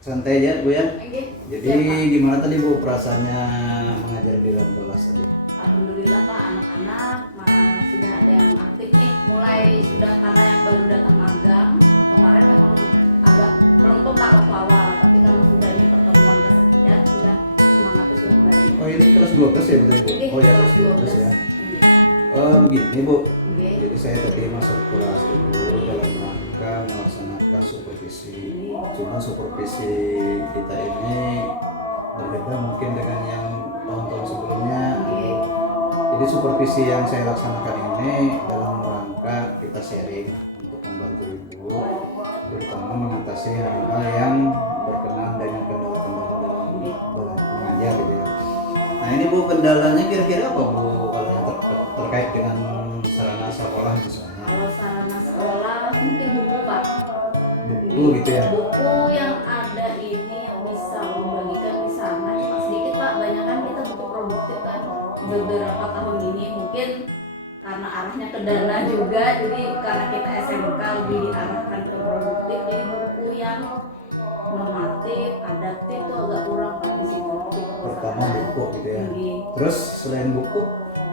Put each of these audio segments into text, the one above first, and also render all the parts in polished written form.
Santai aja Bu ya. Oke. Jadi Siap, gimana tadi Bu perasaannya mengajar di dalam kelas tadi? Alhamdulillah Pak, anak-anak sudah ada yang aktif nih. Mulai sudah, karena yang baru datang magang kemarin memang agak melempem Pak waktu awal, tapi karena sudah ini pertemuan kesekian, sudah semangatnya sudah kembali. Oh ini kelas 12 ya betul Bu? Oke, Oh ya kelas kelas 12 ya. Iya. Begini Bu, Oke. jadi saya tadi masuk kelas dulu dalam rangka melaksanakan supervisi. Cuma supervisi kita ini berbeda mungkin dengan yang tahun-tahun sebelumnya. Oke. Jadi supervisi yang saya laksanakan ini dalam rangka kita sharing untuk membantu ibu, terutama mengatasi hal-hal yang berkenaan dengan kendala-kendala dalam mengajar gitu ya. Nah ini Bu, kendalanya kira-kira apa Bu kalau yang terkait dengan sarana sekolah misalnya? Kalau sarana sekolah mungkin buku Pak. Buku gitu ya? Buku yang ada ini yang bisa membagikan di sana cuma sedikit Pak. Banyak kan kita butuh produktif kan. Beberapa tahun ini mungkin karena arahnya ke dana juga, jadi karena kita SMK lebih diarahkan ke produktif, jadi buku yang normatif, adaptif itu agak kurang Pak di situ. Pertama buku gitu ya. Tinggi. Terus selain buku,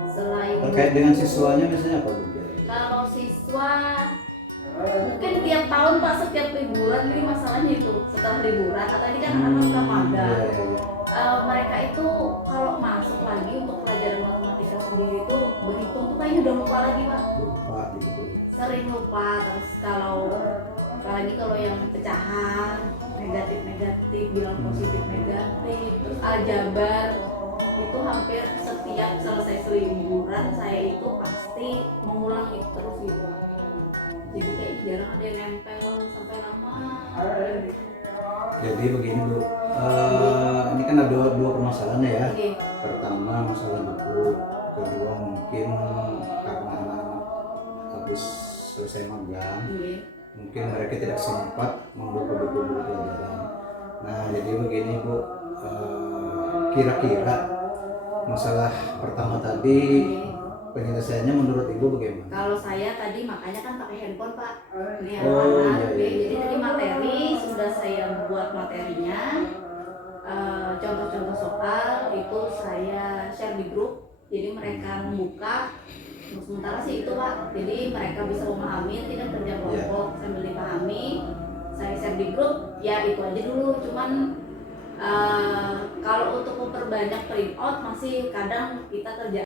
Selain terkait dengan siswanya misalnya apa Bu? kalau siswa mungkin tiap tahun Pak, setiap liburan ini masalahnya itu setelah liburan atau ini kan anak sudah magang. Mereka itu kalau masuk lagi untuk pelajaran matematika sendiri itu berhitung tuh kayaknya udah lupa lagi Pak. Lupa gitu. Sering lupa. Terus kalau apalagi kalau yang pecahan negatif bilang positif negatif, terus aljabar itu hampir setiap selesai liburan saya itu pasti mengulang itu terus gitu. Jadi kayak jarang ada yang nempel sampai lama. Jadi begini Bu, ini kan ada dua permasalahan ya. Oke. Pertama masalah buku, kedua mungkin karena anak-anak habis selesai magang, mungkin mereka tidak sempat membuka buku-buku pelajaran. Nah jadi begini Bu, kira-kira masalah pertama tadi penyelesaiannya menurut Ibu bagaimana? Kalau saya tadi makanya kan pakai handphone Pak. Ini Oh, anak-anak. iya. Jadi tadi materi sudah saya buat materinya. Contoh-contoh soal itu saya share di grup. Jadi mereka membuka. Sementara sih itu Pak. Jadi mereka bisa memahami, tidak kerja kelompok sambil dipahami. Saya share di grup. Ya itu aja dulu. Cuman kalau untuk memperbanyak print out masih kadang kita kerja